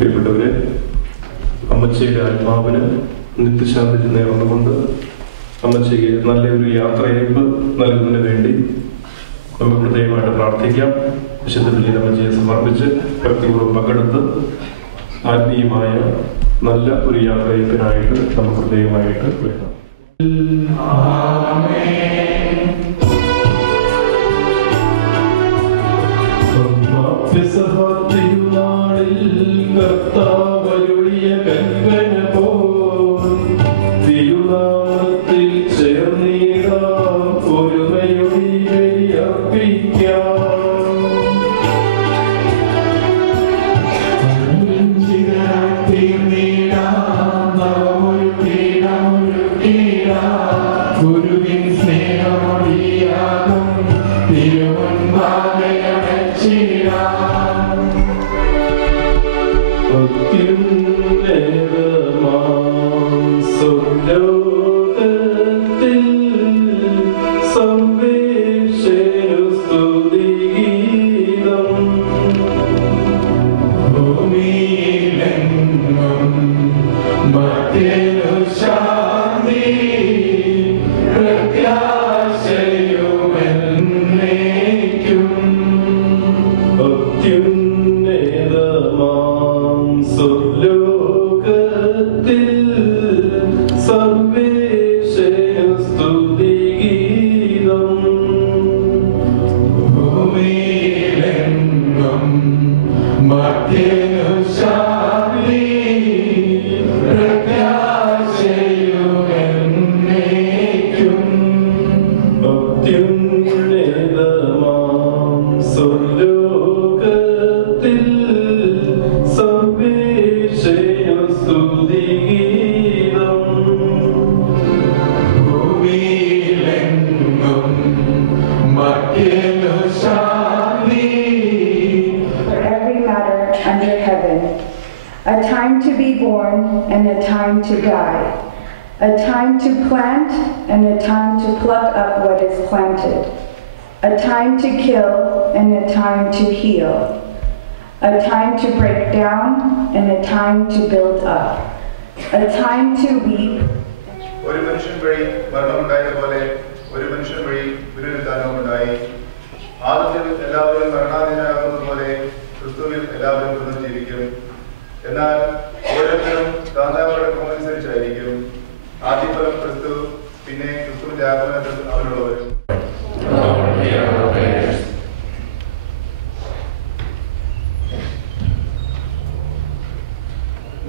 പ്രിയപ്പെട്ടവരെ, അമ്മച്ചിയുടെ ആത്മാവിന് നിത്യശാന്തി നേർന്നുകൊണ്ട് അമ്മച്ചിക്ക് നല്ലൊരു യാത്രയയപ്പ് നൽകുന്നതിന് വേണ്ടി നമുക്ക് ഹൃദയമായിട്ട് പ്രാർത്ഥിക്കാം. വിശുദ്ധ ബലിയിൽ അമ്മച്ചിയെ സമർപ്പിച്ച് ഭക്തിപൂർവ്വം പങ്കെടുത്ത് ആത്മീയമായ നല്ല ഒരു യാത്രയയപ്പിനായിട്ട് നമുക്ക് ഹൃദയമായിട്ട് വേണം.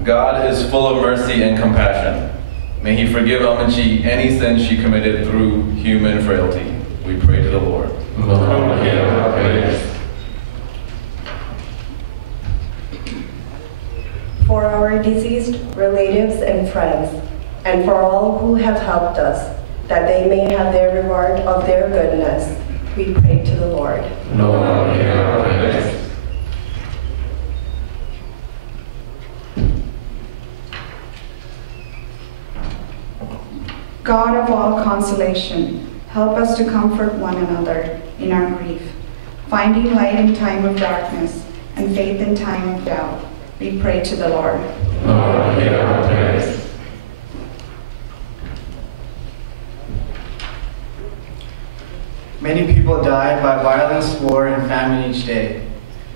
God is full of mercy and compassion. May He forgive Ammanchi any sin she committed through human frailty. We pray to the Lord. For our deceased relatives and friends, and for all who have helped us, that they may have their reward of their goodness, we pray to the Lord. God of all consolation, help us to comfort one another in our grief, finding light in time of darkness and faith in time of doubt. We pray to the Lord. Many people die by violence, war, and famine each day.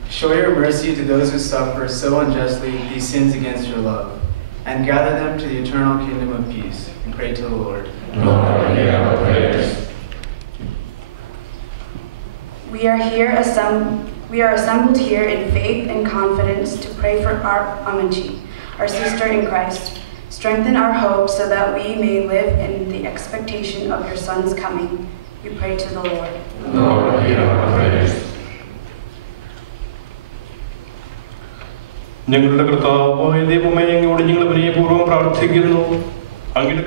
Show your mercy to those who suffer so unjustly these sins against your love, and gather them to the eternal kingdom of peace. We pray to the Lord. We are assembled here in faith and confidence to pray for our Ammanchi, our sister in Christ. Strengthen our hope so that we may live in the expectation of your Son's coming. We pray to the Lord. ഞങ്ങളുടെ കർത്താവായ ദൈവമേ, അങ്ങയോട് ഞങ്ങൾ വിനയപൂർവ്വം പ്രാർത്ഥിക്കുന്നു. അങ്ങയുടെ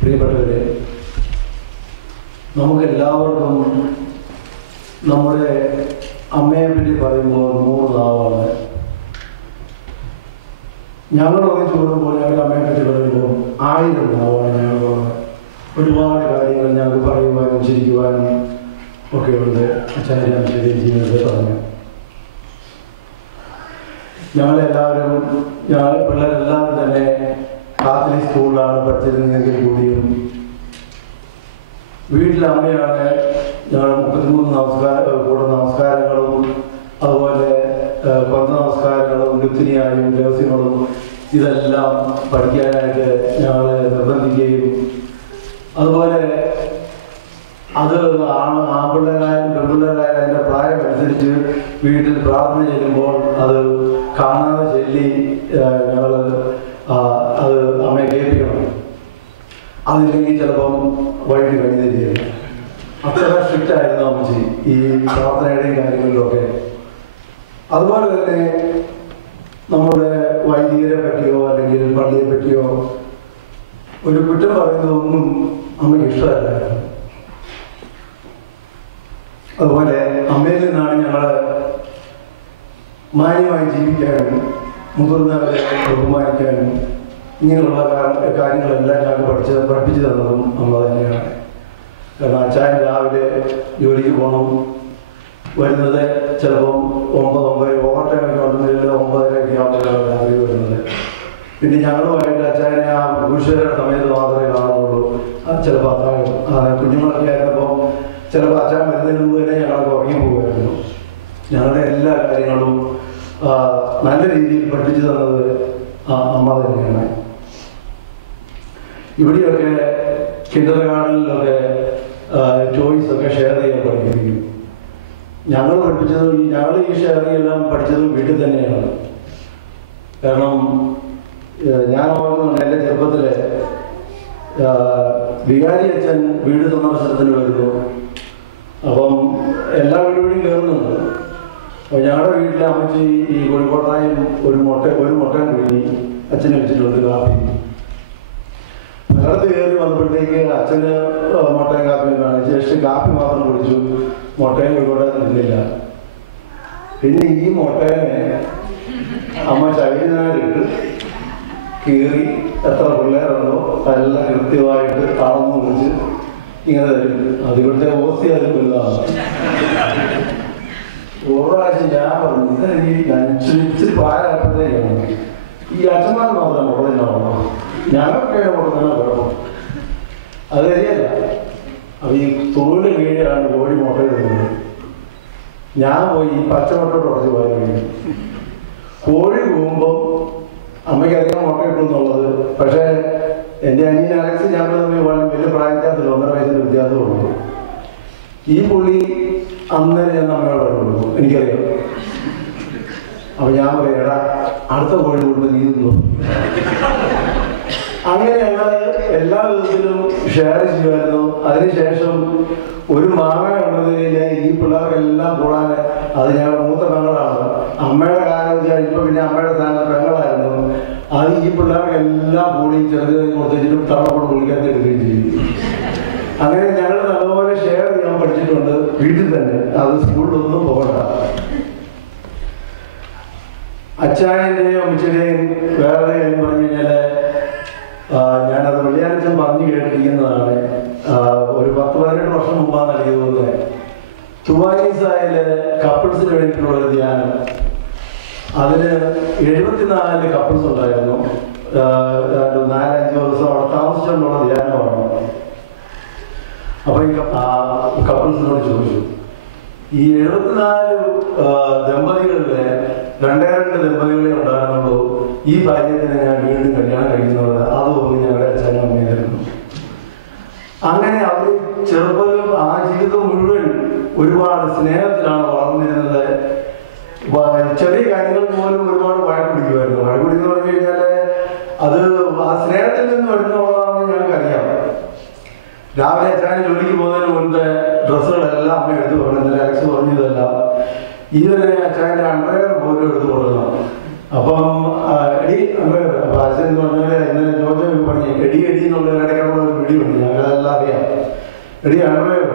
പ്രിയപ്പെട്ടവരെ, നമുക്കെല്ലാവർക്കും നമ്മുടെ അമ്മയെ പറ്റി പറയുമ്പോൾ 3 നാവാണ്. ഞങ്ങളൊക്കെ ചോടുമ്പോൾ ഞങ്ങളുടെ അമ്മയെ പറ്റി പറയുമ്പോൾ 1000 നാവാണ് ഞങ്ങളുള്ളത്. ഒരുപാട് കാര്യങ്ങൾ ഞങ്ങൾക്ക് പറയുവാനും ചിരിക്കുവാനും ഒക്കെ ഉണ്ട്. അച്ഛനും ശരി ജീവിതത്തിൽ പറഞ്ഞു. ഞങ്ങളെല്ലാവരും പിള്ളേരെല്ലാവരും തന്നെ കാത്തലിക് സ്കൂളിലാണ് പഠിച്ചിരുന്നെങ്കിൽ കൂടിയും വീട്ടിലെ അമ്മയാണ് ഞങ്ങൾ 33 നമസ്കാരങ്ങളും അതുപോലെ കൊന്ത നമസ്കാരങ്ങളും ലുത്തിനിയായും രഹസ്യങ്ങളും ഇതെല്ലാം പഠിക്കാനായിട്ട് ഞങ്ങളെ നിർബന്ധിക്കുകയും അതുപോലെ അത് ആൺപിള്ളേരായാലും പെൺപിള്ളേരായാലും അതിൻ്റെ പ്രായം അനുസരിച്ച് വീട്ടിൽ പ്രാർത്ഥന ചെല്ലുമ്പോൾ അത് കാണാതെ ചൊല്ലി ഞങ്ങൾ അത് അമ്മയെ കേൾപ്പിക്കണം. അതില്ലെങ്കിൽ ചിലപ്പം വൈകിട്ട് കഴിഞ്ഞ ചെയ്യണം. അത്ര സ്ട്രിക്റ്റ് ആയിരുന്നു അമ്മച്ചി ഈ പ്രാർത്ഥനയുടെയും കാര്യങ്ങളിലൊക്കെ. അതുപോലെ തന്നെ നമ്മുടെ വൈദികരെ പറ്റിയോ അല്ലെങ്കിൽ പള്ളിയെ പറ്റിയോ ഒരു കുറ്റം പറയുന്നതൊന്നും അമ്മയ്ക്ക് ഇഷ്ടമല്ലായിരുന്നു. അതുപോലെ അമ്മയിൽ നിന്നാണ് ഞങ്ങൾ മാന്യമായി ജീവിക്കാനും മുതിർന്നവരെ ബഹുമാനിക്കാനും ഇങ്ങനെയുള്ള കാര്യങ്ങളെല്ലാം ഞങ്ങൾ പഠിപ്പിച്ചു തന്നതും അമ്മ തന്നെയാണ്. കാരണം അച്ചായൻ രാവിലെ ജോലിക്ക് പോകണം, വരുന്നത് ചിലപ്പം 9 ഓവർടൈമൊക്കെ ഉണ്ടെങ്കിൽ 9:30 ആകുമ്പോഴാണ് രാത്രി വരുന്നത്. പിന്നെ ഞങ്ങളുമായിട്ട് അച്ചായനെ ആ പുരുഷരുടെ സമയത്ത് മാത്രമേ കാണുള്ളൂ. ചിലപ്പോൾ അത്താഴം കുഞ്ഞുങ്ങളൊക്കെ ആയിരുന്നപ്പോൾ ചിലപ്പോൾ അച്ചായൻ വരുന്നതിന് മുമ്പ് തന്നെ ഞങ്ങളൊക്കെ ഉറങ്ങി പോകുമായിരുന്നു. ഞങ്ങളുടെ എല്ലാ കാര്യങ്ങളും നല്ല രീതിയിൽ പഠിപ്പിച്ചു തന്നത് അമ്മ തന്നെയാണ്. ഇവിടെയൊക്കെ കിൻഡർഗാർട്ടനിലൊക്കെ ചോയ്സൊക്കെ ഷെയർ ചെയ്യാൻ പഠിപ്പിക്കും. ഞങ്ങൾ ഈ ഷെയറിംഗ് എല്ലാം പഠിച്ചതും വീട്ടിൽ തന്നെയാണ്. കാരണം ഞാൻ ഓർക്കുന്നുണ്ട് എൻ്റെ ചെറുപ്പത്തിൽ വികാരി അച്ഛൻ വീട് സന്ദർശനത്തിന് വരുന്നു. അപ്പം എല്ലാ വീടുകളിലും കയറുന്നുണ്ട്. അപ്പോൾ ഞങ്ങളുടെ വീട്ടിലെ അമ്മച്ചി ഈ കോഴിക്കോട്ടായും ഒരു മുട്ടയും കുഴി അച്ഛനെ വെച്ചിട്ടുണ്ട് കാപ്പി. നഗരത്ത് കയറി വന്നപ്പോഴത്തേക്ക് അച്ഛന് മുട്ടയും കാപ്പിയും കാണും. ശേഷം കാപ്പി മാത്രം കുടിച്ചു, മുട്ടയും കോഴിക്കോട്ടായും നിന്നില്ല. പിന്നെ ഈ മുട്ടേനെ അമ്മ ചകിരിനാരിട്ട് കീറി എത്ര പിള്ളേരുണ്ടോ അതെല്ലാം കൃത്യമായിട്ട് അളന്നു കുറിച്ച് ഇങ്ങനെ തരും. അത് ഇവിടുത്തെ ഓസ്തി അതിൽ വലുതാണ്. ഒരു പ്രാവശ്യം ഞാൻ പറഞ്ഞു ഇച്ചിരി പ്രായമായപ്പോഴത്തേക്കാണ് ഈ അച്ഛന്മാർ മാത്രം മുടങ്ങാണോ, ഞങ്ങൾക്കൊക്കെ മുടങ്ങാൻ കുഴപ്പം. അത് ശരിയല്ല. അപ്പം ഈ തൊഴിലിന് കീഴിലാണ് കോഴി മുട്ടയിടുന്നത്. ഞാൻ പോയി ഈ പച്ചമുട്ടോട്ട് ഉടച്ച് പോയി കഴിഞ്ഞു. കോഴി പോകുമ്പോൾ അമ്മയ്ക്ക് അധികം മുട്ട കിട്ടും എന്നുള്ളത്. പക്ഷേ എൻ്റെ അനിയൻ അലക്സ് ഞങ്ങൾ തമ്മിൽ വലിയ പ്രായത്തില്ല, 1.5 വയസ്സിൻ്റെ വ്യത്യാസമുള്ളൂ. ഈ പുള്ളി അന്നേരം ഞാൻ അമ്മയോട് പറഞ്ഞു, എനിക്കറിയാം. അപ്പം ഞാൻ പറയാം, എടാ അടുത്ത കോഴി കൊണ്ട് നീ തിന്നു. അങ്ങനെ ഞങ്ങൾ എല്ലാ ദിവസത്തിലും ഷെയർ ചെയ്യുമായിരുന്നു. അതിനുശേഷം ഒരു മാങ്ങ ഉണ്ടതിൽ ഈ പിള്ളേർക്കെല്ലാം കൂടാൻ അത് ഞങ്ങളുടെ മൂത്ത പെങ്ങളാണ്. അമ്മയുടെ കാലം വെച്ചാൽ ഇപ്പം പിന്നെ അമ്മയുടെ സ്ഥാനത്ത് പെങ്ങളായിരുന്നു. അത് ഈ പിള്ളേർക്കെല്ലാം കൂടി ചെറുത് കൊടുത്തിട്ടും തവണ കുളിക്കാത്ത എടുക്കുകയും ചെയ്യും. അങ്ങനെ ഞങ്ങൾ നല്ലപോലെ ഷെയർ ചെയ്യാൻ പഠിച്ചിട്ടുണ്ട് വീട്ടിൽ തന്നെ. അത് സ്കൂളിലൊന്നും പോകണ്ട. അച്ചായൻ്റെയും അമ്മച്ചിയുടെയും വേറെ കാര്യം പറഞ്ഞു കഴിഞ്ഞാൽ ഞാനത് വെള്ളിയാഴ്ച പറഞ്ഞു കേട്ടിരിക്കുന്നതാണ്. ഒരു 10-18 വർഷം മുമ്പാണ് എനിക്ക് തോന്നുന്നത്. തുവാനീസായിൽ കപ്പിൾസിന് വേണ്ടിയിട്ടുള്ളൊരു ധ്യാനം. അതിൽ 74 കപ്പിൾസ് ഉണ്ടായിരുന്നു. 4-5 ദിവസം അവിടെ താമസിച്ചുകൊണ്ടുള്ള ധ്യാനമാണ്. അപ്പോൾ ഈ കപ്പിൾസിനോട് ചോദിച്ചു, ഈ 74 ദമ്പതികളിലെ 2 ദമ്പതികളെ ഉണ്ടാകുന്നുള്ളൂ ഈ ഭാര്യത്തിന് ഞാൻ വീണ്ടും കല്യാണം കഴിക്കുന്നത്. അതൊന്നും ഞങ്ങളുടെ അച്ഛനും അമ്മയായിരുന്നു. അങ്ങനെ അവർ ചെറുപ്പത്തിൽ ആ ജീവിതം മുഴുവൻ ഒരുപാട് സ്നേഹത്തിലാണ് വളർന്നിരുന്നത്. ചെറിയ കാര്യങ്ങൾ പോലും ഒരുപാട് വഴക്കുടിക്കുമായിരുന്നു. വഴക്കുടി എന്ന് പറഞ്ഞു കഴിഞ്ഞാൽ അത് ആ സ്നേഹത്തിൽ നിന്ന് വരുന്നതാണെന്ന് ഞങ്ങൾക്കറിയാം. രാവിലെ അച്ഛൻ ജോലിക്ക് പോകുന്നതിന് മുൻപ് ഡ്രസ്സുകളെല്ലാം അമ്മ എടുത്തു കൊടുക്കുന്നില്ല. അലക്സ് പറഞ്ഞതെല്ലാം ഇതുവരെ അച്ഛൻ്റെ അണ്ടർവെയർ പോലും എടുത്തു കൊടുക്കണം. അപ്പം എടി അണ്ടർവെയർ അപ്പം അച്ഛൻ എന്ന് പറഞ്ഞാൽ ഇന്നലെ ജോജോ പറഞ്ഞു എടി എന്നുള്ള ഇടയ്ക്കുള്ള ഒരു വീഡിയോ ഉണ്ട്, ഞങ്ങളെല്ലാം അറിയാം. എടി അണ്ടർവെയർ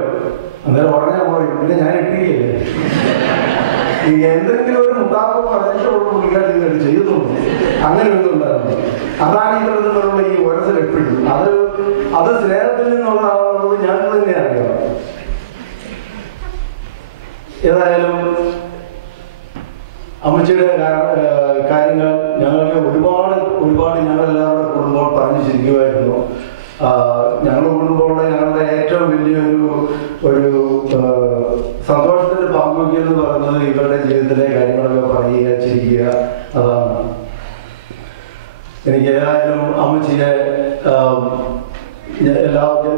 അന്നേരം ഉടനെ പോയി. പിന്നെ ഞാൻ ഇട്ടിരിക്കല്ലേ ഈ എന്തെങ്കിലും ഒരു മുട്ടാപ്പോ പറഞ്ഞിട്ടുള്ള പുള്ളിക്കാരി ചെയ്യുന്നുണ്ട്. അങ്ങനെ ഒന്നുണ്ടായിരുന്നു. അതാണ് ഈ തരത്തിലുള്ള ഈ ഉരസൽ എപ്പോഴും അത് സ്നേഹത്തിൽ നിന്നുള്ളതാണെന്നുള്ളത് ഞങ്ങൾക്ക് തന്നെ അറിയാം. ഏതായാലും അമ്മച്ചിയുടെ കാര്യങ്ങൾ ഞങ്ങൾക്ക് ഒരുപാട് ഞങ്ങളെല്ലാവരുടെ കുടുംബം പറഞ്ഞു ചിരിക്കുമായിരുന്നു. ഞങ്ങളുടെ കുടുംബമുള്ള ഞങ്ങളുടെ ഏറ്റവും വലിയൊരു സന്തോഷത്തിന്റെ പങ്കുവയ്ക്കൽ എന്ന് പറയുന്നത് ഇവരുടെ ജീവിതത്തിലെ കാര്യങ്ങളൊക്കെ പറയുക, ചിരിക്കുക, അതാണ്. എനിക്ക് ഏതായാലും അമ്മച്ചിയെ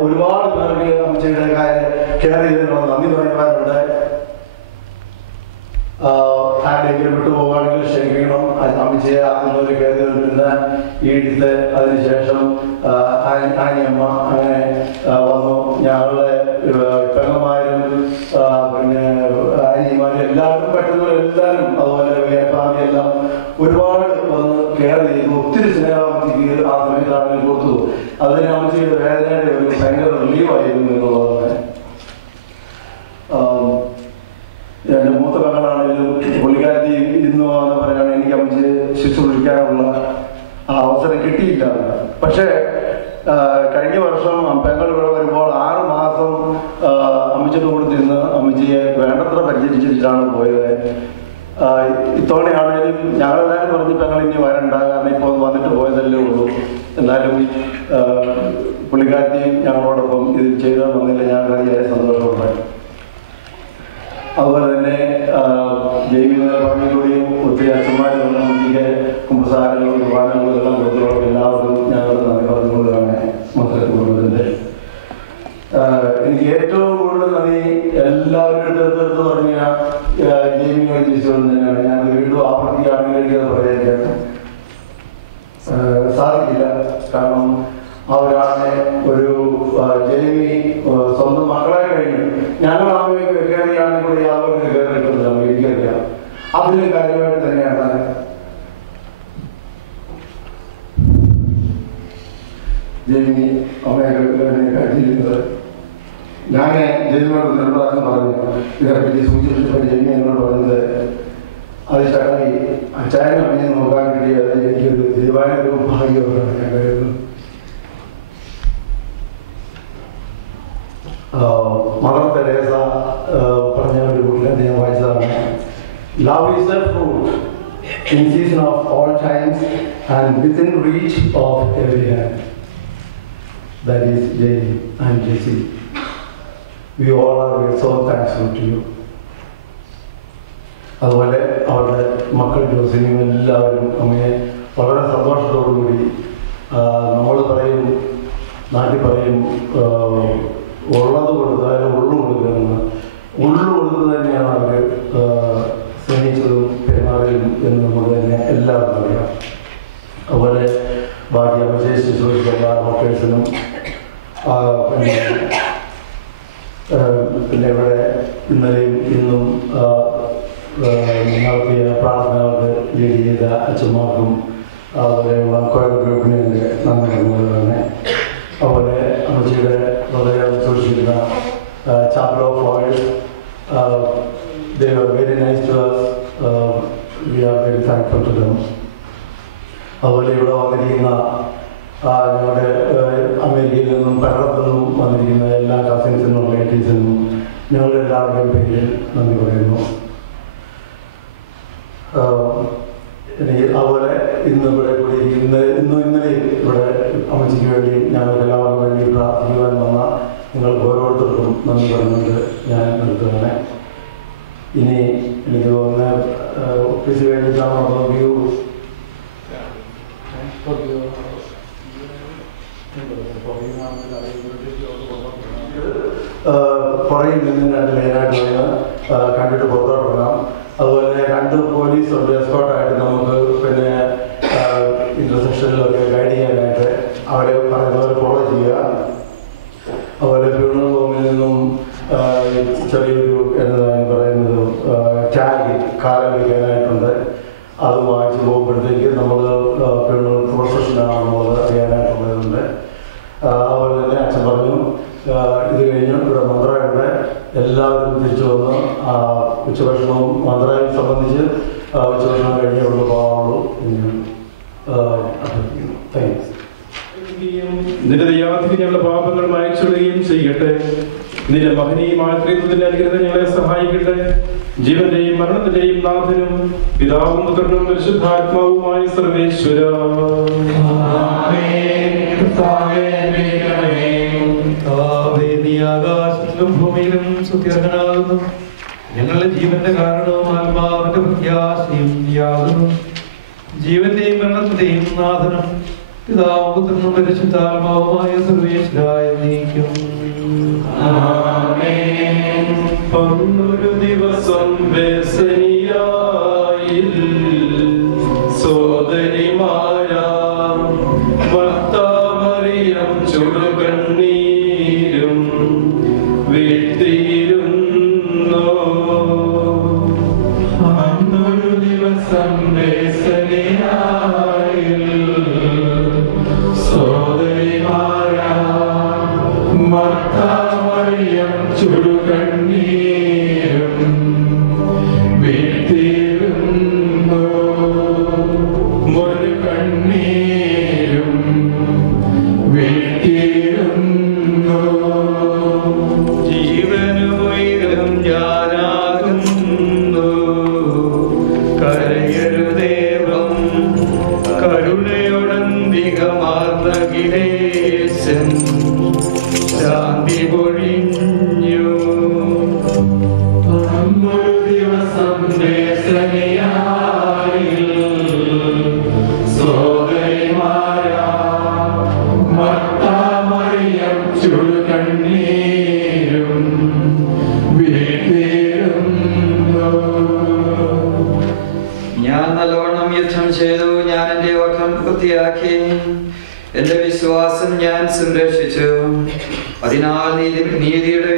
ഒരുപാട് പേർക്ക് അമ്മച്ചിയുടെ കെയർ ചെയ്തതിനുള്ള നന്ദി പറയുവാനുണ്ട്. ആരെങ്കിലും വിട്ടുപോകുകയാണെങ്കിൽ ക്ഷമിക്കണം. അമ്മച്ചിയെ ആദ്യമൊരു കെയർ ചെയ്തിരുന്ന ഈടുത്ത് അതിനുശേഷം ആനിയമ്മ അങ്ങനെ വന്നു. ഞങ്ങളുടെ പെങ്ങന്മാരും പിന്നെ ആനിയന്മാരും എല്ലാവരും പറ്റുന്നവരെല്ലാവരും അതുപോലെ വേപ്പാതി എല്ലാം ഒരുപാട് വന്ന് കെയർ ചെയ്തു. ഒത്തിരി സ്നേഹം അമ്മച്ചിക്ക് ആ സമയത്താണെങ്കിൽ കൊടുത്തു. അതിന് അമ്മച്ചിയുടെ വേദനയുടെ ഒരു ഭയങ്കര റിലീവായിരുന്നു എന്നുള്ളതാണ്. എൻ്റെ മൂത്ത പെങ്ങളാണെങ്കിലും പുള്ളിക്കാരത്തി ഇന്ന് എന്ന് പറയുകയാണെങ്കിൽ എനിക്ക് അമ്മച്ചിയെ ശുശ്രൂഷിക്കാനുള്ള അവസരം കിട്ടിയില്ല. പക്ഷേ കഴിഞ്ഞ വർഷം പെങ്ങൾ ഇവിടെ വരുമ്പോൾ 6 മാസം അമ്മച്ചിയുടെ കൂടെ നിന്ന് അമ്മച്ചിയെ വേണ്ടത്ര പരിചരിച്ചിട്ടാണ് പോയത്. ഇത്തവണയാണെങ്കിലും ഞങ്ങളെല്ലാവരും പറഞ്ഞ് പെങ്ങൾ ഇനി വരണ്ട, കാരണം ഇപ്പോൾ വന്നിട്ട് പോയതല്ലേ ഉള്ളൂ. എന്നാലും പുള്ളിക്കാരത്തി ഞങ്ങളോടൊപ്പം ഇത് ചെയ്താൽ വന്നില്ല, ഞങ്ങൾക്ക് അതിയായ സന്തോഷമുണ്ട്. അതുപോലെ തന്നെ ജൈവിക പറഞ്ഞിലൂടെയും ഒത്തിരി അച്ഛന്മാരും അമ്മച്ചിക്ക് കുമ്പസാരങ്ങളും കുർബാനകളും എല്ലാം കൊടുത്തോളം എല്ലാവർക്കും ഞങ്ങൾ നന്ദി പറഞ്ഞുകൊണ്ടാണ് മക്കളുടെ കുടുംബത്തിൻ്റെ. എനിക്ക് ഏറ്റവും കൂടുതൽ നന്ദി എല്ലാവരുടെ അടുത്ത് പറഞ്ഞ ജൈവിക ജീവൻ തന്നെയാണ്. ഞാൻ വീണ്ടും ആവർത്തിക്കുകയാണെങ്കിൽ എനിക്കത് പറയാൻ സാധിക്കില്ല. കാരണം അവരാണ് ഒരു ജൈവി സ്വന്തം മക്കളെ കഴിഞ്ഞു. ഞങ്ങൾ അമ്മയൊക്കെ കയറിയാണെങ്കിൽ കൂടി അവർക്ക് കയറിയിട്ടില്ല, എനിക്കറിയാം. അതിലും കാര്യമായിട്ട് തന്നെയാണ് ജൈവി അമ്മയൊക്കെ കഴിഞ്ഞിരുന്നത്. ഞാൻ ജൈവിയോട് നിർവാഹം പറഞ്ഞു ഇതിനെപ്പറ്റി സൂചിപ്പിച്ചപ്പോൾ ജൈവി എന്നോട് പറഞ്ഞത് അത് ചടങ്ങി അച്ചായനും അമ്മയെ നോക്കാൻ കിട്ടിയത് എനിക്കൊരു ദൈവായ ഒരു ഭാഗ്യമാണ് ഞാൻ കരുതുന്നു. മദർ തെരേസ പറഞ്ഞ ഒരു ബുക്കിൽ ഞാൻ വായിച്ചതാണ്. Love is a fruit in season of all times and within reach of every hand. That is Jain and Jessy. We all are so thankful to you. അതുപോലെ അവരുടെ മക്കൾ ജോസിനും എല്ലാവരും അമ്മയെ വളരെ സന്തോഷത്തോടുകൂടി നമ്മൾ പറയും, നാട്ടിൽ പറയും ഉള്ളത് കൊടുത്താലും ഉള്ളു കൊടുക്കുന്നത്. ഉള്ളു കൊടുത്ത് തന്നെയാണ് അവർ സ്നേഹിച്ചതും പെരുമാറിയതും എന്ന് നമുക്ക് തന്നെ എല്ലാവർക്കും അറിയാം. അതുപോലെ ബാക്കി അഭിഷേക് ശുശ്രൂഷിക്കുന്ന ഡോക്ടേഴ്സിനും പിന്നെ ഇവിടെ ഇന്നലെയും ഇന്നും നടത്തിയ പ്രാർത്ഥനകൾക്ക് ലീഡ് ചെയ്ത അച്ഛന്മാർക്കും അതുപോലെയുള്ള കോയർ ഗ്രൂപ്പിന് നന്ദി പറഞ്ഞതാണ്. അതുപോലെ അമ്മച്ചിയുടെ ഹൃദയം സൂക്ഷിക്കുന്ന chapel of oil, they were very nice to us. We are very thankful to them. അതുപോലെ ഇവിടെ വന്നിരിക്കുന്ന ഞങ്ങളുടെ അമേരിക്കയിൽ നിന്നും കേരളത്തിൽ നിന്നും വന്നിരിക്കുന്ന എല്ലാ കസിൻസിനും റിലേറ്റീവ്സിനും ഞങ്ങളുടെ എല്ലാവരുടെയും പേരിൽ നന്ദി പറയുന്നു. എനിക്ക് അതുപോലെ ഇന്നിവിടെ കൂടി ഇന്നലെയും ഇവിടെ അമ്മച്ചിക്ക് വേണ്ടി ഞങ്ങൾക്ക് എല്ലാവർക്കും വേണ്ടി പ്രാർത്ഥിക്കുവാൻ വന്ന നിങ്ങൾക്ക് ഓരോരുത്തർക്കും നന്ദി പറഞ്ഞുകൊണ്ട് ഞാൻ നിർത്തുകയാണ്. ഇനി എനിക്ക് തോന്നുന്ന ഓഫീസിന് വേണ്ടിയിട്ടാണോ വ്യൂ പുറകിൽ നിന്ന് 2 ലൈനായിട്ട് വന്ന് കണ്ടിട്ട് പുറത്തോട്ടിറങ്ങാം. അതുപോലെ 2 പോലീസുണ്ട് എസ്കോർട്ടായിട്ട് നമുക്ക് പിന്നെ ഇന്റർസെക്ഷനിലൊക്കെ ഗൈഡ് ചെയ്യാനായിട്ട് അവരെ പറയുന്നവരെ ഫോളോ ചെയ്യുക. അതുപോലെ ഫ്യൂണറൽ ഹോമിൽ നിന്നും ചെറിയൊരു എന്താണ് പറയുന്നത് ടാഗ് കാലം വയ്ക്കാനായിട്ടുണ്ട്. അത് വാങ്ങിച്ച് പോകുമ്പോഴത്തേക്ക് നമ്മൾ ഫ്യൂണറൽ പ്രൊസഷനാണെന്നുള്ളത് അറിയാനായിട്ടുള്ളതുണ്ട്. അതുപോലെ തന്നെ അച്ഛൻ പറഞ്ഞു ഇത് കഴിഞ്ഞ് ഇവിടെ മന്ത്രയുണ്ട്, എല്ലാവരും തിരിച്ചു വന്ന് ഉച്ചഭക്ഷണവും മന്ത്രയും സംബന്ധിച്ച് ഉച്ചഭക്ഷണം കഴിഞ്ഞേ ഉള്ളൂ പോകാവുള്ളൂ. താങ്ക്സ്. നിന്റെ ദയാധിക്ക് ഞങ്ങളുടെ പാപങ്ങൾ മായ്ച്ചിടുകയും ചെയ്യട്ടെ. നിന്റെ മഹനീയമായ ത്രിത്വത്തിന്റെ അനുഗ്രഹം ഞങ്ങളെ സഹായിക്കട്ടെ. ജീവന്റെയും മരണത്തിന്റെയും നാഥനും പിതാവും പുത്രനും പരിശുദ്ധാത്മാവുമായ സർവേശ്വര ആകാശത്തിലും ഭൂമിയിലും സുത്യർഹനാകുന്നു. ഞങ്ങളുടെ ജീവന്റെ കാരണവും ആത്മാവിന്റെ പ്രത്യാശയും യാതൊന്നും. ജീവന്റെയും മരണത്തിന്റെയും നാഥനും പിതാവും പുത്രനും പരിശുദ്ധാത്മാവുമായ സർവേശ്വരായ നീക്കും. ഒരു ദിവസം ബേസനിയായിൽ സോദരിമാരാ ഭർത്താമറിയം ചുടുകണ്ണീരും വീഴ്ത്തിയിരുന്നു. അന്നൊരു ഞാൻ നല്ലവണ്ണം യുദ്ധം ചെയ്തു, ഞാൻ എൻ്റെ ഓട്ടം പൂർത്തിയാക്കി, എൻ്റെ വിശ്വാസം ഞാൻ സംരക്ഷിച്ചു. അതിനാൽ നീതിയുടെ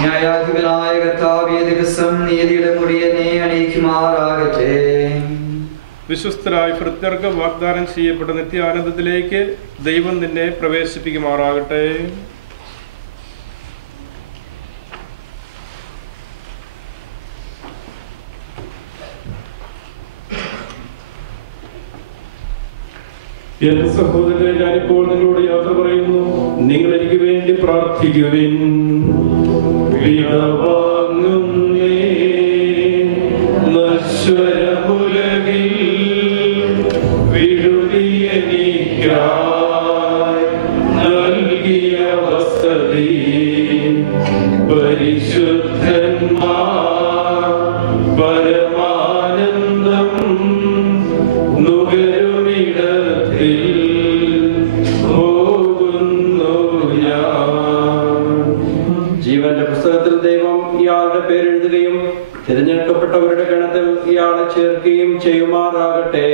ന്യായാധിപനായ കർത്താവേ, ദിവസം നീതിയുടെ മുടി എന്നെ അണിയിക്കുമാറാകട്ടെ. വിശ്വസ്തരായ ഭൃത്യർക്ക് വാഗ്ദാനം ചെയ്യപ്പെട്ട നിത്യാനന്ദത്തിലേക്ക് ദൈവം നിന്നെ പ്രവേശിപ്പിക്കുമാറാകട്ടെ. എന്റെ സഹോദരനെ, ഞാനിപ്പോൾ നിങ്ങളോട് യാത്ര പറയുന്നു. നിങ്ങൾ എനിക്ക് വേണ്ടി പ്രാർത്ഥിക്കുവിൻ. വിടവാങ്ങുന്നേ നശ്വരമുലകിൽ വിടുതിയെനിക്കായി നൽകിയ വസതി പരിശുദ്ധന്മാർ പരമാനന്ദം നുകരുമിടത്തിൽ പോകുന്നു ഞാൻ. ജീവന്റെ പുസ്തകത്തിൽ ദൈവം ഇയാളുടെ പേരെഴുതുകയും തിരഞ്ഞെടുക്കപ്പെട്ടവരുടെ ഗണത്തിൽ ഇയാളെ ചേർക്കുകയും ചെയ്യുമാറാകട്ടെ.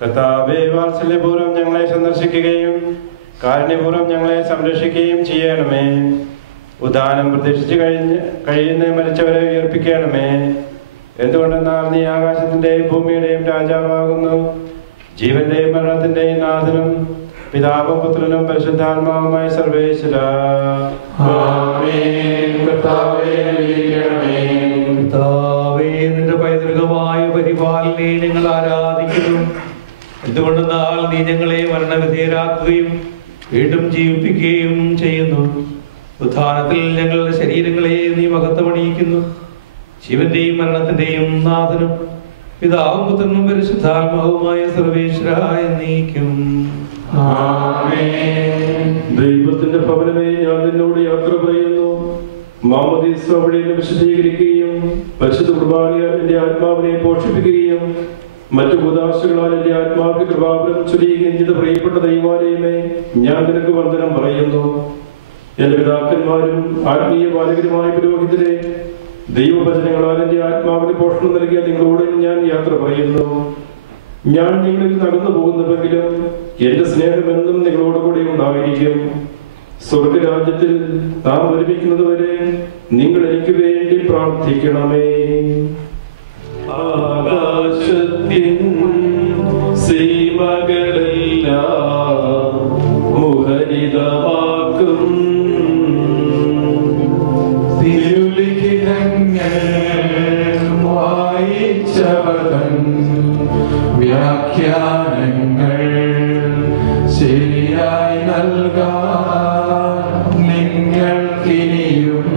കർത്താവേ, വാത്സല്യപൂർവ്വം ഞങ്ങളെ സന്ദർശിക്കുകയും കാരുണ്യപൂർവ്വം ഞങ്ങളെ സംരക്ഷിക്കുകയും ചെയ്യണമേ. ഉദാനം പ്രതീക്ഷിച്ച് കഴിയുന്ന മരിച്ചവരെ ഉയർപ്പിക്കണമേ. എന്തുകൊണ്ടെന്നാൽ നീ ആകാശത്തിന്റെയും ഭൂമിയുടെയും രാജാവാകുന്നു. ജീവന്റെയും മരണത്തിന്റെയും നാഥനും പിതാവും പുത്രനും പരിശുദ്ധാത്മാവുമായ സർവേശ്വര. കർത്താവേ, നിന്റെ പൈതൃകമായ പരിപാലനയെ ഞങ്ങൾ ആരാധിക്കുന്നു. എന്തുകൊണ്ടെന്നാൽ നീ ഞങ്ങളെ മരണവിധേയരാക്കുകയും വീണ്ടും ജീവിപ്പിക്കുകയും ചെയ്യുന്നു. ഉത്ഥാനത്തിൽ ഞങ്ങളുടെ ശരീരങ്ങളെ നീ മഹത്വമണിയിക്കുന്നു. ജീവന്റെയും മരണത്തിന്റെയും നാഥനും പിതാവും പുത്രനും പരിശുദ്ധാത്മാവുമായ സർവേശ്വരായ നീക്കും. ദൈവത്തിന്റെ ഭവനമേ, ഞാൻ നിന്നോട് യാത്ര പറയുന്നു. മാമോദീസ വഴി വിശദീകരിക്കുകയും പരിശുദ്ധ കുർബാനയാൽ എന്റെ ആത്മാവിനെ പോഷിപ്പിക്കുകയും മറ്റു ഉദാശകളാൽ എന്റെ ആത്മാവിന്റെ കൃപാവരം ചൊരിയുകയും ചെയ്ത പ്രിയപ്പെട്ട ദൈവാലയമേ, ഞാൻ നിനക്ക് വന്ദനം പറയുന്നു. എന്റെ പിതാക്കന്മാരും ആത്മീയ പാലകരുമായ പുരോഹിതരെ, ദൈവവചനങ്ങളാൽ എന്റെ ആത്മാവിന് പോഷണം നൽകിയ നിങ്ങളോട് ഞാൻ യാത്ര പറയുന്നു. ഞാൻ നിങ്ങളിൽ നടന്നു പോകുന്നുവെങ്കിലും എന്റെ സ്നേഹമെന്നും നിങ്ങളോട് കൂടെ ഉണ്ടായിരിക്കും. സ്വർഗരാജ്യത്തിൽ നാം ഒരുമിക്കുന്നത് വരെ നിങ്ങൾ എനിക്ക് വേണ്ടി പ്രാർത്ഥിക്കണമേ. ആകാശത്തിൻ സീമകളെല്ലാം മുഖരിതമാക്കും തിരുലിഖിതങ്ങൾ വായിച്ചവതൻ വ്യാഖ്യാനങ്ങൾ ശരിയായി നൽകാൻ നിങ്ങൾക്കിനിയും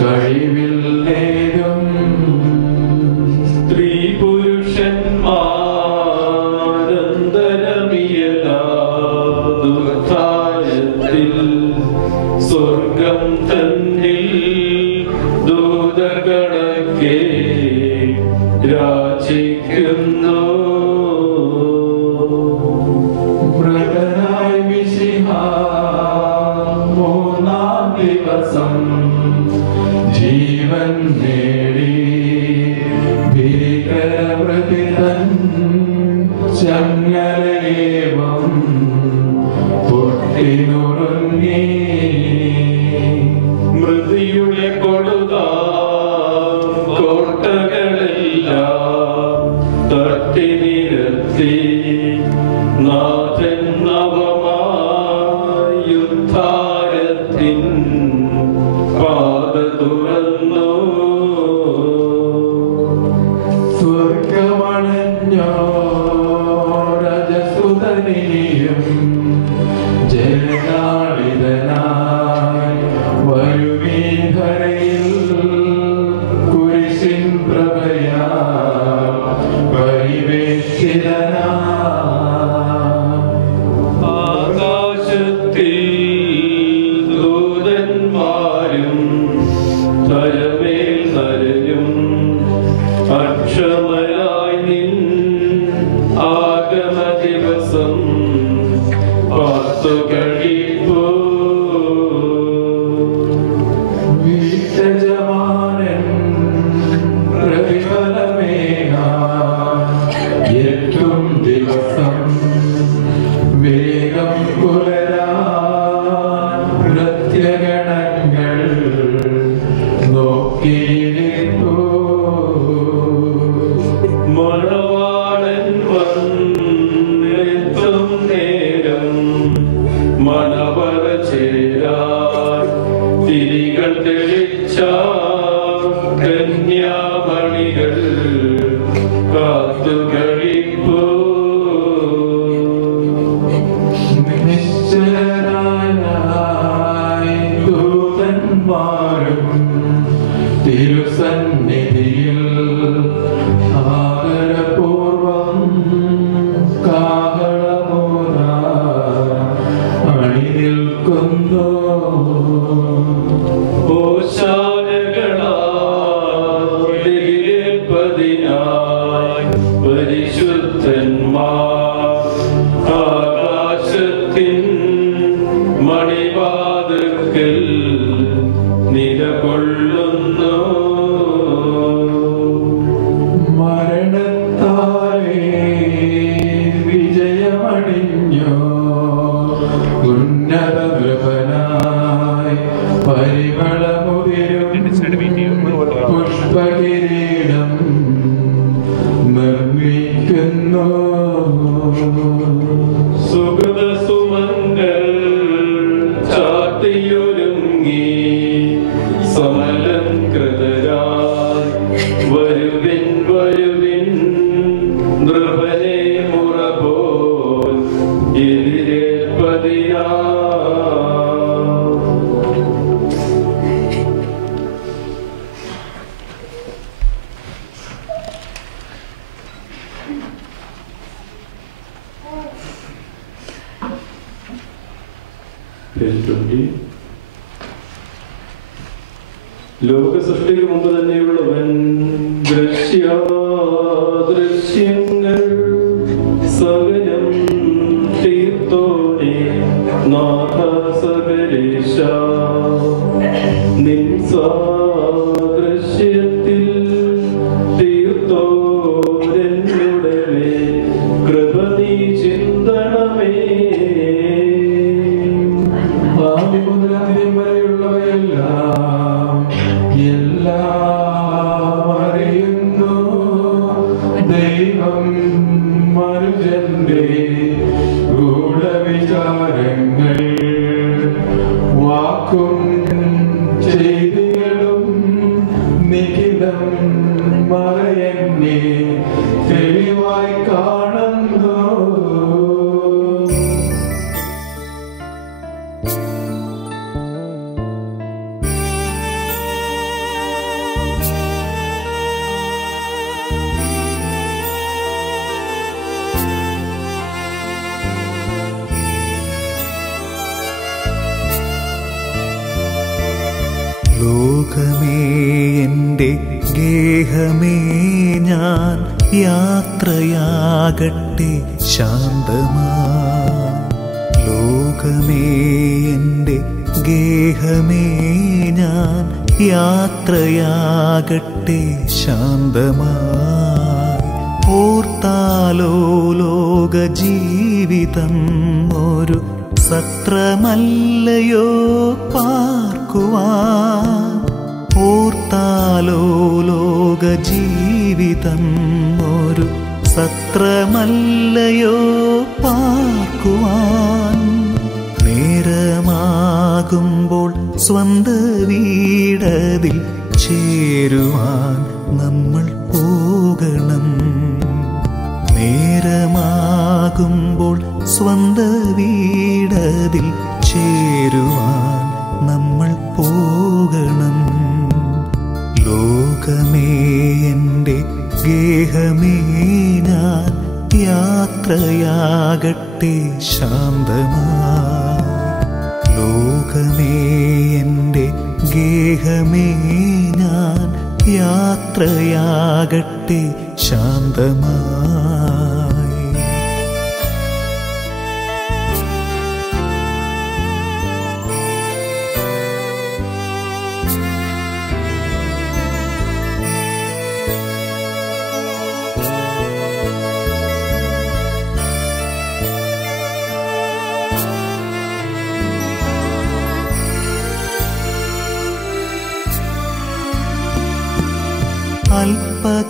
കഴിവില്ലേതും. സ്ത്രീ പുരുഷന്മാരന്തരമിയത്തിൽ സ്വർഗം തന്നിൽ ദൂതഗണക്കെ രാജിക്കുന്നു. മൃതനായി മിശിഹ മൂന്നാം ദിവസം ജീവൻ നേടി ഭീകരവൃതിതൻ ചങ്ങലയേവം പൊട്ടിനുറുങ്ങി. മൃതിയുടെ കോട്ടകളെല്ലാം തട്ടി നിരത്തി നാഥൻ നവമായ യുദ്ധാരത്തിൻ പാത തുറന്നു. സ്വർഗമണഞ്ഞോ രജസുതനിയും ജനനാളിതനായി വരുമീധരയിൽ കുരിശിൻ പ്രഭയാ പരിവേഷിതനാ. ആകാശത്തിൽ ദൂതന്മാരും തലമേൽ നരരും അക്ഷമരായി നിൻ ആഗമ ദിവസം പാർത്തു കഴിപ്പോ. വീട്ട മിഴികൾ തെളിച്ച കന്യാമണികൾ കാത്തുകളിപ്പോ ദൂതന്മാരും തിരുസന്നിധിയിൽ ആദരപൂർവം കാഹളമോദാൻ അണിനിൽക്കുന്നു. ഓശാനകളായി പരിശുദ്ധന്മാർ ആകാശത്തിൻ മണിവാതിൽക്കൽ നിലകൊള്ളുന്നു. മരണത്താലേ വിജയമണിഞ്ഞോ ഉന്നത നൃപനായി പരിമളമുതിരും പുഷ്പകിരീടം നിർമ്മിക്കുന്നു. സുഗതസുമങ്ങൾ ചാത്തിയൊരുങ്ങി സമലംകൃതരായി വരുവിൻ വരുവിൻ നൃപനെ മുറപോൽ എതിരേൽപ്പതിനാ. ലോകസൃഷ്ടിക്ക് മുമ്പ് തന്നെയുള്ളവൻ ദൃശ്യങ്ങൾ സകലം തീർത്തോനെ നാഥ സകലേശ നിൻ സാദൃശ്യത്തിൽ തീർത്തോരെന്നുടെ കൃപ നീ ചിന്തണമേ. എല്ലാം അറിയുന്നു ദൈവം മനുഷ്യന്റെ ഗൂഢവിചാരങ്ങൾ വാക്കും ചെയ്തികളും നിഖിലം മറയന്നെ തെളിവായി കാണുന്നു. ലോകമേ എൻ്റെ ഗേഹമേ ഞാൻ യാത്രയാകട്ടെ ശാന്തമായി. ലോകമേ എൻ്റെ ഗേഹമേ ഞാൻ യാത്രയാകട്ടെ ശാന്തമായി. ഓർത്താലോ ലോക ജീവിതം ഒരു സത്രമല്ലയോ പാർക്കുവാൻ. ഓർത്താലോ ലോക ജീവിതം ഒരു സത്രമല്ലയോ പാർക്കുവാൻ. നേരമാകുമ്പോൾ സ്വന്ത വീടതിൽ ചേരുവാൻ നമ്മൾ പോകണം. നേരമാകുമ്പോൾ സ്വന്ത വീടതിൽ ചേരുവാൻ നമ്മൾ പോകണം. ലോകമേ എൻ്റെ ഗേഹമേ ഞാൻ യാത്രയാകട്ടെ ശാന്തമായി. ലോകമേ എൻ്റെ ഗേഹമേ ഞാൻ യാത്രയാകട്ടെ ശാന്തമായി.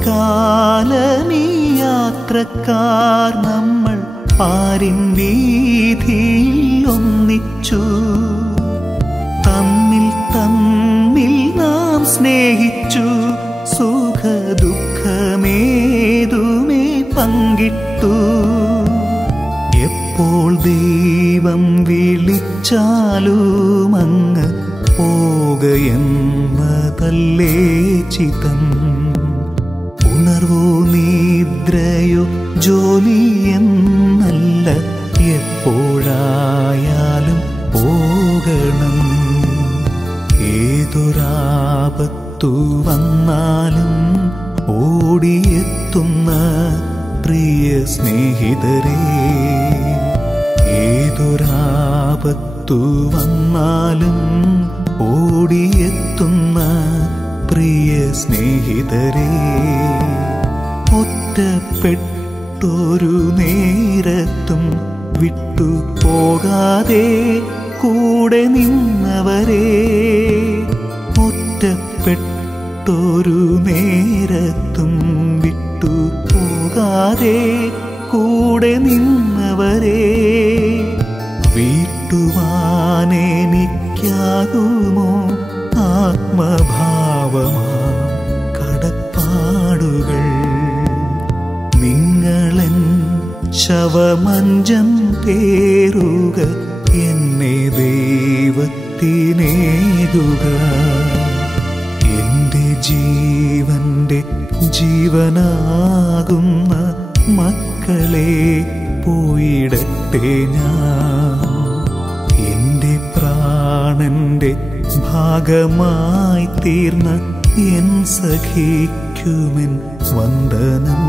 അല്പകാലമീ യാത്രക്കാർ നമ്മൾ പാരിൻ വീതിയിൽ ഒന്നിച്ചു. തമ്മിൽ സ്നേഹിച്ചു, സുഖദുഃഖമേതുമേ പങ്കിട്ടു. എപ്പോൾ ദൈവം വിളിച്ചാലും അങ്ങ് പോകയെന്നതല്ലേ ചിതം. ഉണർവോ നിദ്രയോ ജോലിയെന്നല്ല, എപ്പോഴായാലും പോകണം. ഏതൊരാപത്തു വന്നാലും ഓടിയെത്തുന്ന പ്രിയ സ്നേഹിതരേ, ഏതൊരാപത്തു വന്നാലും ഓടിയെത്തുന്ന പ്രിയ സ്നേഹിതരേ, ഒറ്റപ്പെട്ടൊരു നേരത്തും വിട്ടു പോകാതെ കൂടെ നിന്നവരേ, ഒറ്റപ്പെട്ടൊരു നേരത്തും വിട്ടു പോകാതെ കൂടെ നിന്നവരേ, വീട്ടുവാനെനിക്കാകുമോ ആത്മഭാവമാ കടപ്പാടുകൾ. നിങ്ങളൻ ശവമഞ്ചം പേറുക, എന്നെ ദൈവത്തിനേകുക. എന്റെ ജീവന്റെ ജീവനാകുന്ന മക്കളെ പോയിടട്ടെ ഞാൻ. എന്റെ പ്രാണന്റെ ഭാഗമായി തീർന്ന എൻ സഖിക്കുമെൻ വന്ദനം.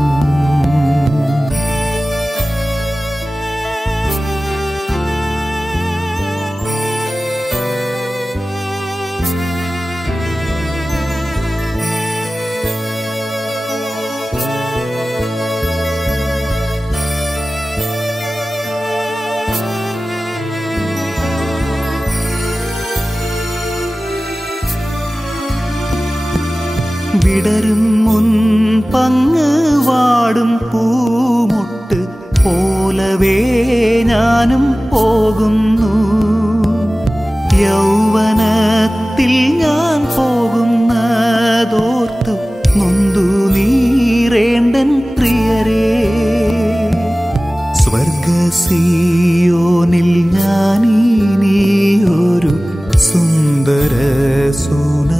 വിടരും മുൻപങ്ങ് വാടും പൂമൊട്ട് പോലവേ ഞാനും പോകുന്നു. യൗവനത്തിൽ ഞാൻ പോകുന്നതോർത്തു നൊന്തു നീറേണ്ടൻ പ്രിയരേ, സ്വർഗസിയോനിൽ ഞാനിനിയൊരു സുന്ദര സൂനമാകട്ടെ.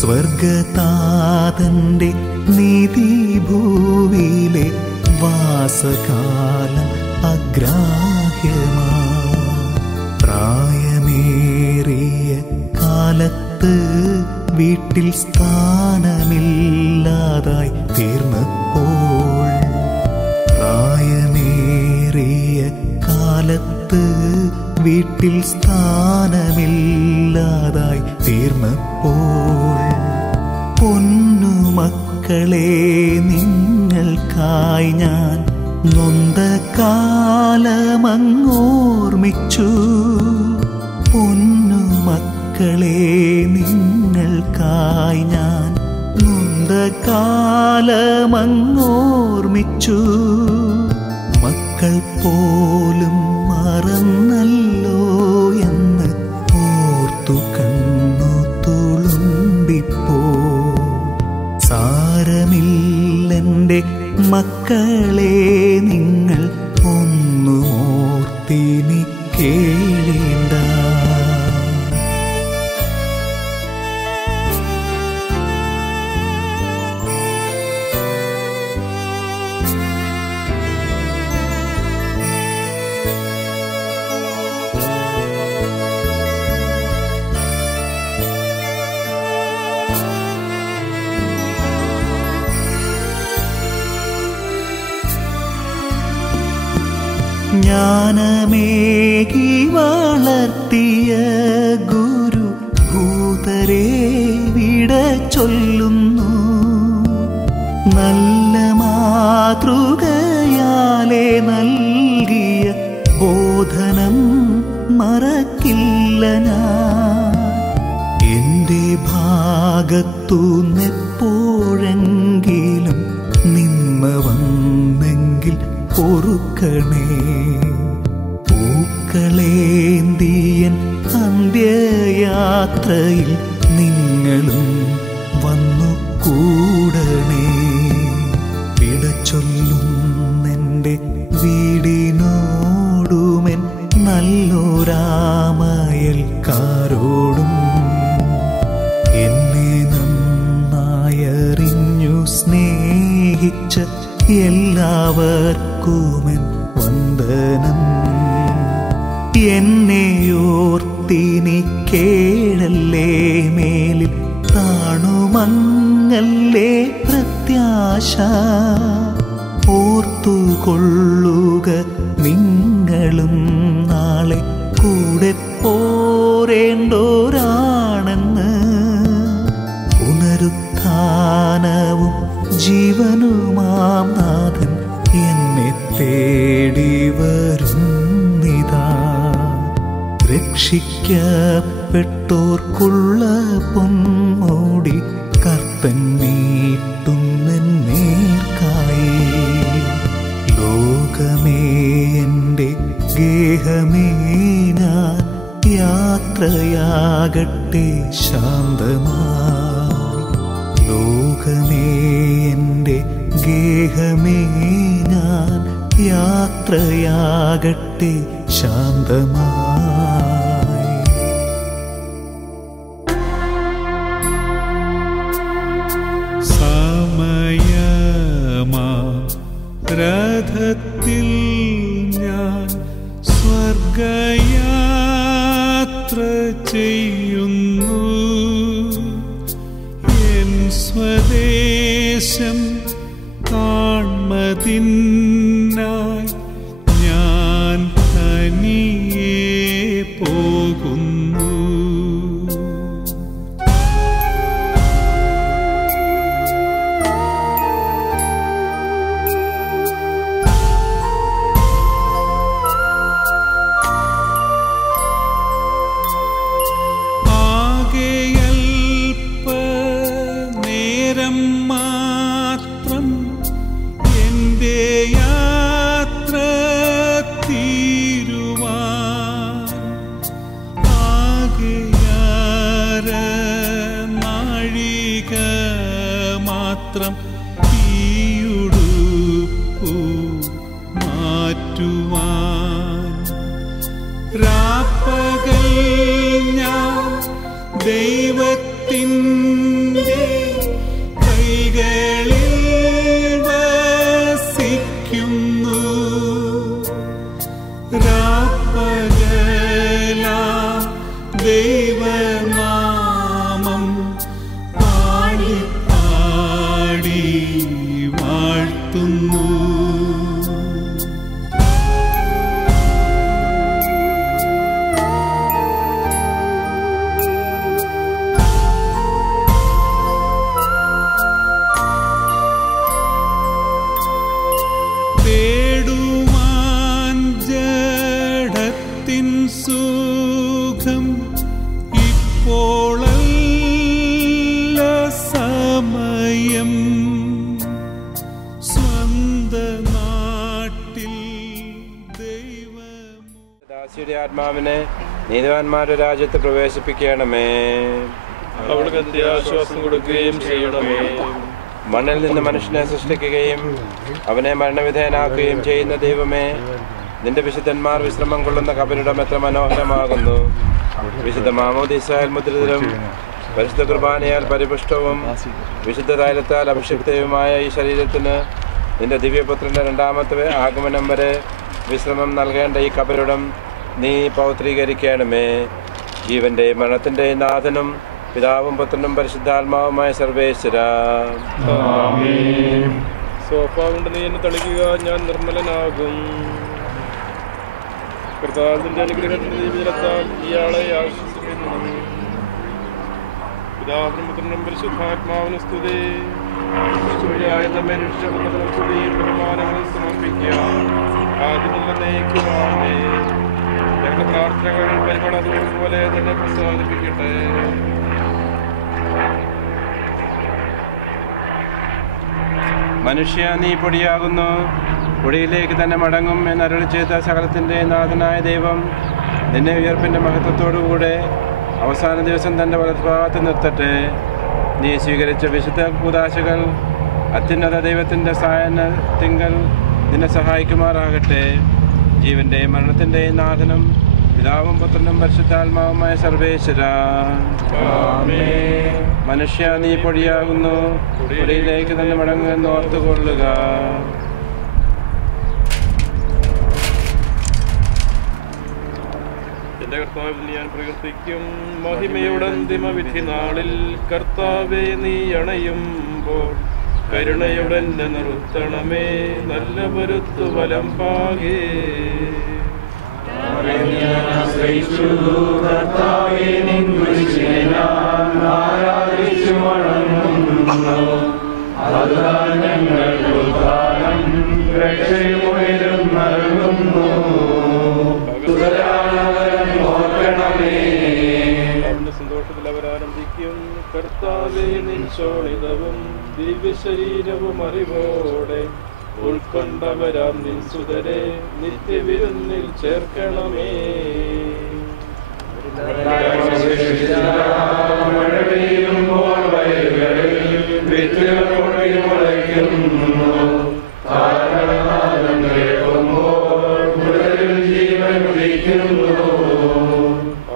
സ്വർഗതാതന്റെ നീതിഭൂവിലെ വാസകാലം അഗ്രാഹ്യമാ. പ്രായമേറിയ കാലത്ത് വീട്ടിൽ സ്ഥാനമില്ലാതായി തീർന്നപ്പോൾ, പ്രായമേറിയ കാലത്ത് വീട്ടിൽ സ്ഥാനമില്ലാതായി തീർന്നപ്പോൾ, പൊന്നുമക്കളെ നിങ്ങൾക്കായി ഞാൻ നൊന്ത കാലമങ്ങോർമിച്ചു. പൊന്നുമക്കളെ നിങ്ങൾക്കായി ഞാൻ നൊന്ത കാലമങ്ങോർമിച്ചു. മക്കൾ പോലും മറന്നല്ലോ എന്ന് ഓർത്തു കണ്ണു തുളുമ്പിപ്പോ. സാരമില്ലെന്റെ മക്കളെ നിങ്ങൾ ഒന്നു ഓർത്തിനി കേളേണ്ട. ജ്ഞാനമേകി വളർത്തിയ ഗുരു ഭൂതരെ വിട ചൊല്ലുന്നു. നല്ല മാതൃകയാലെ നൽകിയ ബോധനം മറക്കില്ല ഞാൻ. എന്റെ ഭാഗത്തുനിന്നെപ്പോഴെങ്കിലും നിന്ന വന്നെങ്കിൽ പൊറുക്കണേ. പൂക്കളേന്തിയൻ അന്ത്യയാത്ര യാത്രയിൽ നിങ്ങളും വന്നു കൂടണേ. വിടചൊല്ലുന്നെൻ്റെ വീടിനോടുമെൻ നല്ലൊരാമയൽക്കാരോടും എന്നെ നന്നായറിഞ്ഞു സ്നേഹിച്ച എല്ലാവർക്കുമെൻ വന്ദനം. എന്നെയോർത്തിനി കേഴല്ലേ മേലിൽ താണുമങ്ങല്ലേ പ്രത്യാശ. ഓർത്തുകൊള്ളുക നിങ്ങളും നാളെ കൂടെ പോരേണ്ടോരാണെന്ന്. പുനരുത്ഥാനവും ജീവനുമാം നാഥൻ എന്നെ തേടി വരുന്നിതാ. രക്ഷിക്കപ്പെട്ടോർക്കുള്ള പൊന്മൂടി കർത്തൻ നീട്ടുന്നേർക്കായി. ലോകമേ എൻ്റെ ഗേഹമേ ഞാൻ യാത്രയാകട്ടെ ശാന്തമായി. ലോകമേ എൻ്റെ ഗേഹമേ ഞാൻ യാത്രയാകട്ടെ ശാന്തമായി. സമയമാ രഥത്തിൽ ഞാൻ സ്വർഗയാത്ര ചെയ്യുന്നു. എൻ സ്വദേശം കാൺമതിനായി ഞാൻ തനിയെ പോകുന്നു. ദൈവത്തിൻ്റെ കൈകളിൽ വസിക്കുന്നു. രാപ്പകലാ ദൈവനാമം പാടി പാടി വാഴ്ത്തുന്നു. സുഖം ഇപ്പോഴല്ല സമയം. സ്വന്ത നാട്ടിൽ ദാസിയുടെ ആത്മാവിനെ നീതിവാന്മാരുടെ രാജ്യത്ത് പ്രവേശിപ്പിക്കണമേ. അവൾക്ക് അത്യാശ്വാസം കൊടുക്കുകയും ചെയ്യണമേ. മണ്ണിൽ നിന്ന് മനുഷ്യനെ സൃഷ്ടിക്കുകയും അവനെ മരണവിധേയനാക്കുകയും ചെയ്യുന്ന ദൈവമേ, നിന്റെ വിശുദ്ധന്മാർ വിശ്രമം കൊള്ളുന്ന കബരിടം എത്ര മനോഹരമാകുന്നു. വിശുദ്ധ മാമോദീസായാൽ മുദ്രിതരും പരിശുദ്ധ കുർബാനയാൽ പരിപുഷ്ടവും വിശുദ്ധ തൈലത്താൽ അഭിഷിക്തവുമായ ഈ ശരീരത്തിന് നിന്റെ ദിവ്യപുത്രൻ്റെ രണ്ടാമത്തെ ആഗമനം വരെ വിശ്രമം നൽകേണ്ട ഈ കബരിടം നീ പൗത്രീകരിക്കണമേ. ജീവന്റെയും മരണത്തിൻ്റെയും നാഥനും പിതാവും പുത്രനും പരിശുദ്ധാത്മാവുമായ സർവേശ്വര. സോഫ കൊണ്ട് നീ എന്നെ തളിക്കുക, ഞാൻ നിർമ്മലനാകും. കർത്താവിന്റെ അനുഗ്രഹത്തിന്റെ ജീവിതത്താൽ ഇയാളെ ആശ്വസിക്കുന്നു. പിതാവിനും പുത്രനും പരിശുദ്ധാത്മാവിനും സ്തുതി. ബഹുമാനങ്ങൾ സമർപ്പിക്കാം. ആദ്യമുള്ള നയിക്കുവാണേ. ഞങ്ങളുടെ പ്രാർത്ഥനകൾ പരിമളതോട് പോലെ തന്നെ പ്രസാദിപ്പിക്കട്ടെ. മനുഷ്യ, നീ പൊടിയാകുന്നു, പൊടിയിലേക്ക് തന്നെ മടങ്ങും എന്നരുളി ചെയ്ത സകലത്തിൻ്റെ നാഥനായ ദൈവം നിന്നെ ഉയർപ്പിൻ്റെ മഹത്വത്തോടുകൂടെ അവസാന ദിവസം തൻ്റെ വലതുഭാഗത്ത് നിർത്തട്ടെ. നീ സ്വീകരിച്ച വിശുദ്ധ കൂദാശകൾ അത്യുന്നത ദൈവത്തിൻ്റെ സായനത്തിങ്കൽ നിന്നെ സഹായിക്കുമാറാകട്ടെ. ജീവന്റെയും മരണത്തിൻ്റെയും നാഥനും പിതാവും പുത്രനും പരിശുദ്ധാത്മാവുമായ സർവേശ്വര, മനുഷ്യ നീ പൊടിയാകുന്നു, പൊടിയിലേക്ക് തന്നെ മടങ്ങുമെന്ന് ഓർത്തുകൊള്ളുക. എന്റെ കർത്താവിൽ ഞാൻ പ്രകീർത്തിക്കും മഹിമയുടെ അന്തിമ വിധി നാളിൽ. കർത്താവെ നീ അണയുമ്പോൾ കരുണയുടെ നിർത്തണമേ, നല്ല പൊരുത്തു വലം പാകേ. സന്തോഷത്തിൽ അവരാനന്ദിക്കും. കർത്താവേ നിൻ ശോണിതവും ദിവ്യശരീരവും അറിവോടെ ഉൾക്കൊണ്ടവരാം നിൻ സുതരെ നിത്യവിരുന്നിൽ ചേർക്കണമേ.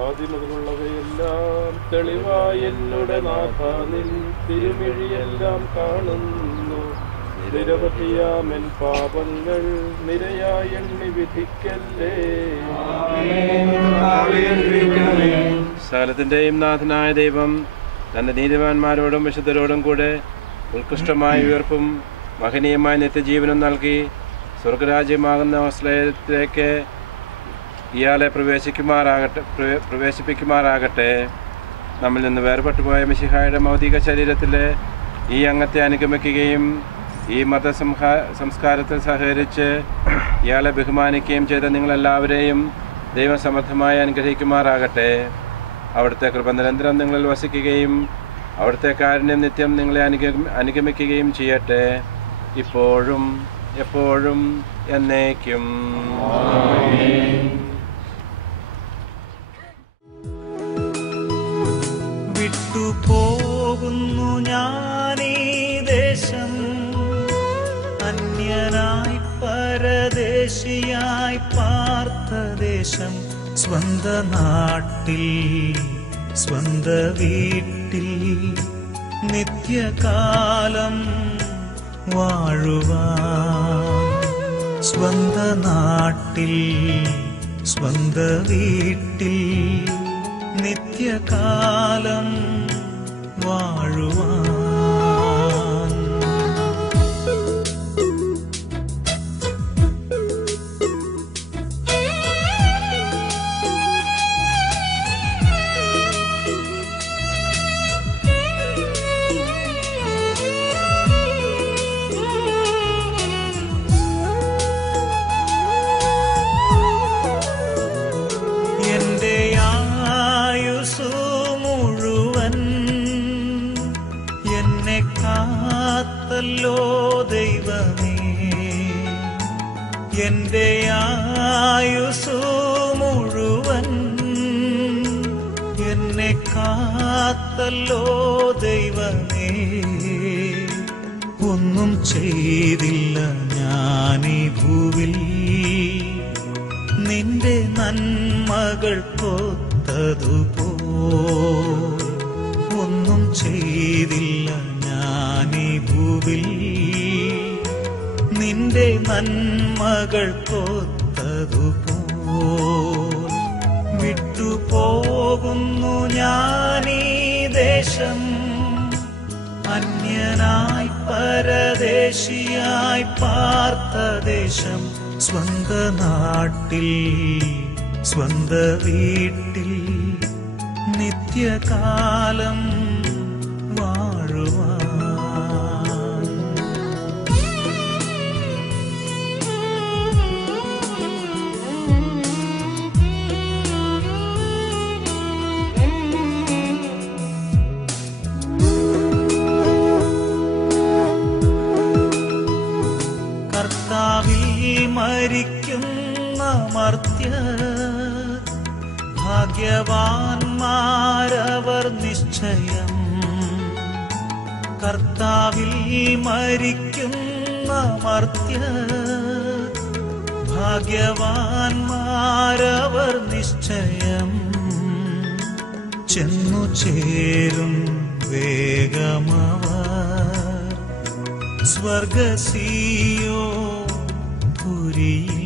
ആദിമുതലുള്ളവയെല്ലാം തെളിവായി എന്നുടെ നാഥ നിൻ തിരുമിഴിയെല്ലാം കാണുന്നു. നിരവധിയാമെൻ പാപങ്ങൾ നിരയായി എണ്ണി വിധിക്കല്ലേ. സകലത്തിൻ്റെയും നാഥനായ ദൈവം തൻ്റെ നീതിമാന്മാരോടും വിശുദ്ധരോടും കൂടെ ഉത്കൃഷ്ടമായ ഉയർപ്പും മഹനീയമായ നിത്യജീവനും നൽകി സ്വർഗരാജ്യമാകുന്ന ഓസ്ലേയത്തിലേക്ക് ഇയാളെ പ്രവേശിപ്പിക്കുമാറാകട്ടെ. നമ്മിൽ നിന്ന് വേർപെട്ടുപോയ മിശിഹായുടെ ഭൗതിക ശരീരത്തിലെ ഈ അംഗത്തെ അനുഗമിക്കുകയും ഈ സംസ്കാരത്തിൽ സഹകരിച്ച് ഇയാളെ ബഹുമാനിക്കുകയും ചെയ്ത നിങ്ങളെല്ലാവരെയും ദൈവം സമർത്ഥമായി അനുഗ്രഹിക്കുമാറാകട്ടെ. അവിടുത്തെ കൃപ നിരന്തരം നിങ്ങളിൽ വസിക്കുകയും അവിടുത്തെ കാരുണ്യം നിത്യം നിങ്ങളെ അനുഗമിക്കുകയും ചെയ്യട്ടെ, ഇപ്പോഴും എപ്പോഴും എന്നേക്കും. വിട്ടുപോകുന്നു ഞാനീ ദേശം, അന്യനായി പരദേശിയായി പാർത്ത ദേശം. സ്വന്ത നാട്ടിൽ സ്വന്ത വീട്ടിൽ നിത്യകാലം വാഴുവാൻ. സ്വന്ത നാട്ടിൽ സ്വന്ത വീട്ടിൽ നിത്യകാലം വാഴുവാൻ. ല്ലോ ദൈവമേ, എന്റെ ആയുസ്സു മുഴുവൻ എന്നെ കാത്തല്ലോ ദൈവമേ. ഒന്നും ചെയ്തില്ല ഞാനീ ഭൂവിൽ നിന്റെ നന്മകൾ കൊത്തതുപോ. ഒന്നും ചെയ്തില്ല ഞാനീ ഭൂവിൽ നിന്റെ നന്മകൾ കൊത്തതുപോൽ. വിട്ടുപോകുന്നു ഞാനീ ദേശം, അന്യനായി പരദേശിയായി പാർത്ത ദേശം. സ്വന്ത നാട്ടിൽ സ്വന്ത വീട്ടിൽ നിത്യകാലം വാഴുവാൻ. കർത്താവിൽ മരിക്കുന്ന മർത്യർ ഭാഗ്യവാന്മാരവർ നിശ്ചയം കർത്താവിൽ മരിക്കുന്ന മർത്യർ. ഭാഗ്യവാന്മാരവർ നിശ്ചയം ചെന്നു ചേരും വേഗമവർ സ്വർഗസിയോ പുരിയിൽ.